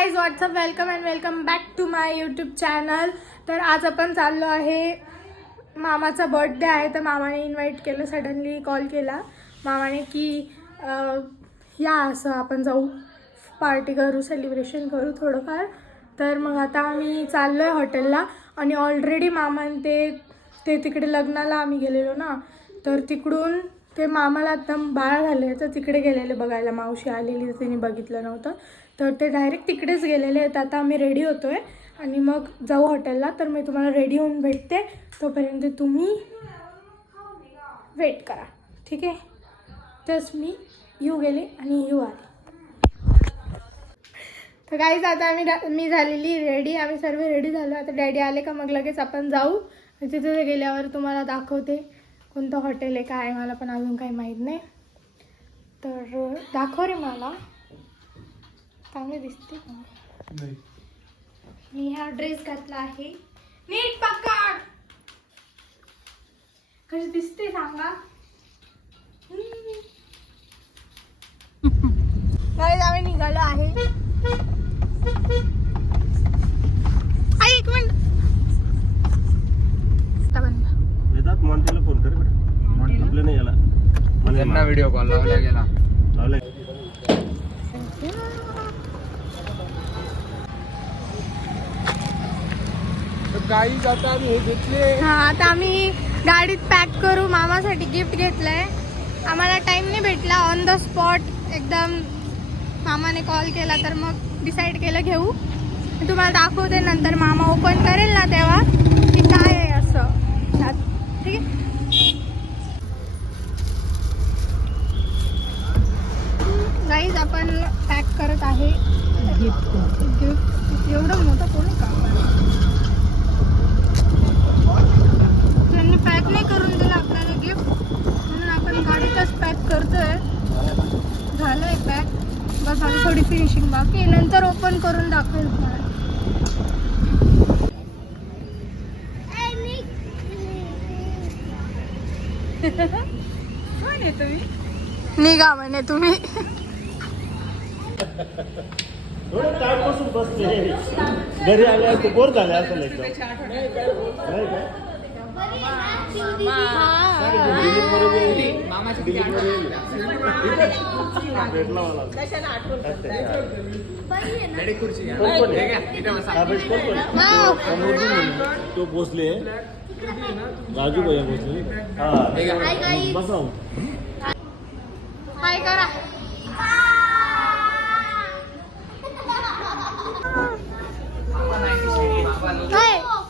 Guys, what's up, welcome and welcome back to my YouTube channel. तर आज आपण चाललो आहे, मामाचा बर्थडे आहे. तर मामाने इन्व्हाइट केलं, सडनली कॉल केला मामाने की या असं आपण जाऊ, पार्टी करू, सेलिब्रेशन करू थोडंफार. तर मग आता आम्ही चाललो आहे हॉटेलला. आणि ऑलरेडी मामान ते तिकडे लग्नाला आम्ही गेलेलो ना, तर तिकडून ते मामाला आता बाळ झाले तर तिकडे गेलेले बघायला. मावशी आलेली तर तिने बघितलं नव्हतं, तर ते डायरेक्ट तिकडेच गेलेले आहेत. आता आम्ही रेडी होतो आहे आणि मग जाऊ हॉटेलला. तर मी तुम्हाला रेडी होऊन भेटते, तोपर्यंत तुम्ही वेट करा, ठीक आहे. तस मी येऊ गेले आणि येऊ आले. तर गाईज, आता मी झालेली रेडी, आम्ही सर्व रेडी झालो. आता डॅडी आले का मग लगेच आपण जाऊ. तिथे गेल्यावर तुम्हाला दाखवते कोणतं हॉटेल आहे, काय, मला पण अजून काही माहीत नाही. तर दाखव रे, मला चांगले दिसते. मी हा ड्रेस घातला आहे, नीट पकड, कशी दिसते सांगा. गाईज, आम्ही निघालो आहे. एक मिनिट, मोंटेला फोन कर बेटा. आपलं नाही याला त्यांना व्हिडिओ कॉल लावला गेला. गाईज, आता आम्ही हे घेतले. हा, आता आम्ही गाडीत पॅक करू. मामासाठी गिफ्ट घेतलंय. आम्हाला टाइम नाही भेटला, ऑन द स्पॉट एकदम मामाने कॉल केला तर मग डिसाईड केलं घेऊ. मी तुम्हाला दाखवते नंतर, मामा ओपन करेल ना तेव्हा की काय आहे असं. ठीक आहे. गाईज, आपण पॅक करत आहे गिफ्ट. एवढं मोठं कोणी का त्यांनी पॅक नाही करून दिलं आपल्याला गिफ्ट, म्हणून आपण गाडीतच पॅक करतोय. झालंय पॅक, बस आम्ही थोडी फिनिशिंग बाकी, नंतर ओपन करून दाखवेल तुम्हाला. निघा म्हणे तुम्ही. एवढं टाइमपासून बसले, घरी आल्यावर बोर झाले असं एकदम. तो भोसले, राजू भैया भोसले. बसा, हाय करा.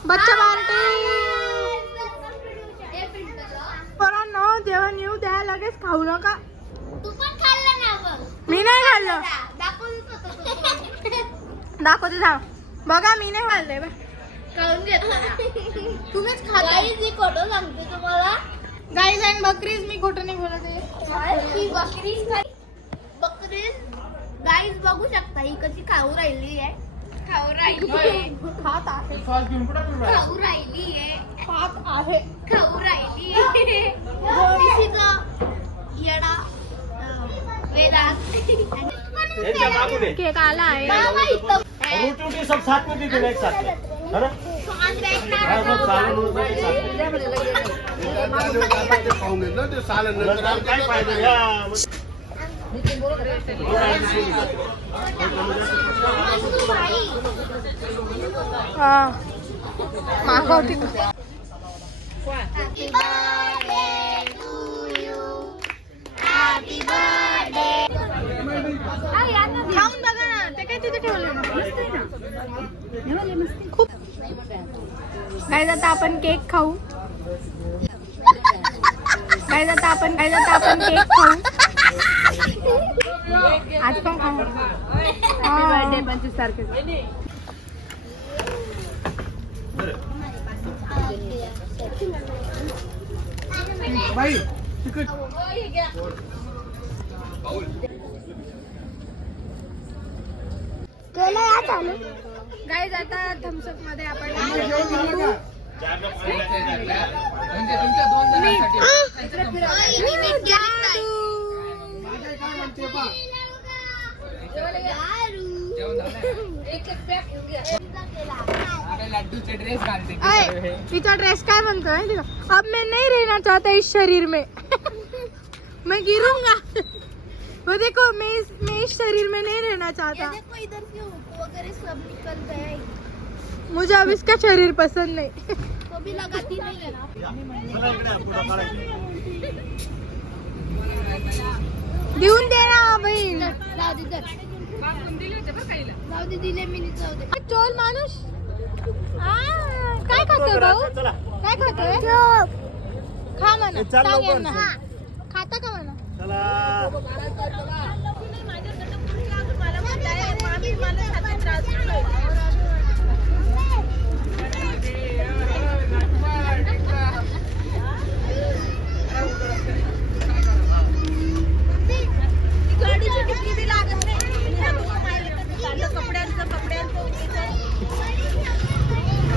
बच्चा पार्टी पोरांनो, जेवण येऊ द्या, लगेच खाऊ नका. तू पण खाल्लं ना बघ. मी नाही खाल्लं. दाखवत दाखवते, थांब. बघा, मी नाही खाल्लंय बा. खाऊन घेतलं. तुम्हीच खाता. मी खोटं सांगते तुम्हाला. गाईज अँड बकरीज, मी खोटं नाही बोलत आहे. ही बकरी गाईज बघू शकता, ही कशी खाऊ राहिली आहे. खाऊ राहिली आहे. खात आहे, खाऊ राहिली आहे. खात आहे. खाऊ राहिली आहे. थोडीशीचा येडा वेदांत. केक आला आहे. मामा इथं रोटी सब साथ में दे देना, एक साथ में, है ना? सांग बैठना. हाँ, सब सालन उनको एक साथ में. काय पाहिजे या हा, मागवती. Happy birthday to you. Happy birthday. खाऊन बघा ना, ते काय तिथे ठेवलं खूप. काय जाता आपण केक खाऊ. काय जाता आपण केक खाऊ. आज पण खाऊ. बर्थडे 25 तारखेला. बाई गाईज, आता थम्सअप मध्ये आपण म्हणजे तुमच्या 2 जणांसाठी. जेवण झालं. अरे लड्डूचे ड्रेस घालते ते अय, सर्व हे. तिचा ड्रेस काय म्हणतोय माहिती का? अब मैं नहीं रहना चाहता इस शरीर में मैं गिरूंगा वो देखो मैं इस शरीर में नहीं रहना ये चाहता देखो इधर के हुक वगैरह सब निकल गए मुझे अब इसका शरीर पसंद नहीं तो भी लगाती नहीं है ना चला इकडे फोटो काढायचे. देऊन दे ना बहीण जाऊ दे इधर. जाऊ दे दिले मी नाही जाऊ दे चोल माणूस काय खातोय भाऊ चला काय खातोय खा म्हणा हे चाल सांग लवकर. यांना. खाता का म्हणा चला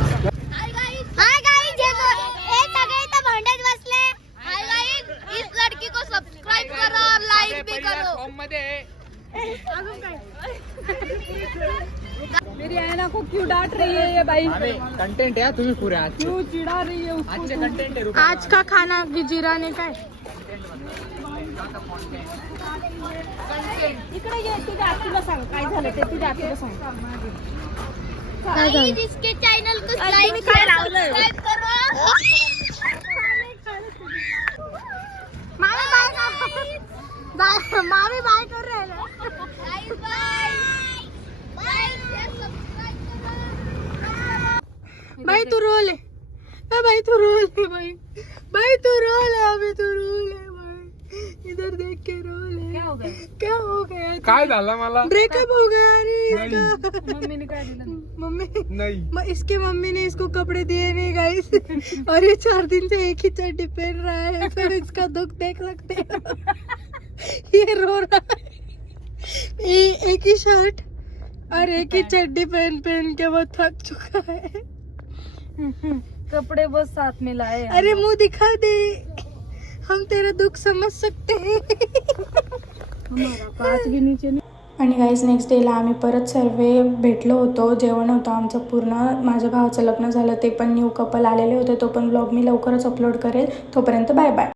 हाय गाइस हे सगळे इथं भांडत बसले. हाय गाइस इस लड़की को सब्सक्राइब करो और लाइक भी करो. फॉर्म मध्ये अजून काय मेरी ऐना को क्यों डांट रही है ये भाई आम्ही कंटेंट आहे तुम्ही पुरे आजचे क्यों चिढ़ा रही है उसको? आजचे कंटेंट आहे आज का खाना जिरा ने काय इकडे ये तुझ्या आत्तीला सांग काय झालं ते तुझ्या आत्तीला सांग गाइस इसके चैनल को लाइक सब्सक्राइब करो. मामी बाय मामी बाय कर रहे हैं गाइस बाय बाय सब्सक्राइब करो. भाई तू रोल है भाई तू रोल है भाई तू रोल है अभी तू रोल है भाई इधर देख के रोल है क्या हो गया काय झालं मला ब्रेकअप हो गया अरे नहीं. इसका मम्मी ने क्या दिया मम्मी नाही इसके मम्मी ने इसको कपड़े दिए नहीं गाइस और ये 4 दिन से एक ही चड्डी पहन रहा है फिर इसका दुख देख सकते हो ये रो रहा है एक ही शर्ट और एक ही चड्डी पहन पहन के वो थक चुका है कपड़े बस साथ में लाए अरे मुंह दिखा दे हम तेरा दुख समझ सकते हैं हाथ भी नीचे नहीं. आणि गाईज नेक्स्ट डेला आम्ही परत सर्व भेटलो होतो जेवण होतं आमचं पूर्ण माझ्या भावाचं लग्न झालं ते पण न्यू कपल आलेले होते तो पण ब्लॉग मी लवकरच अपलोड करेल तोपर्यंत बाय बाय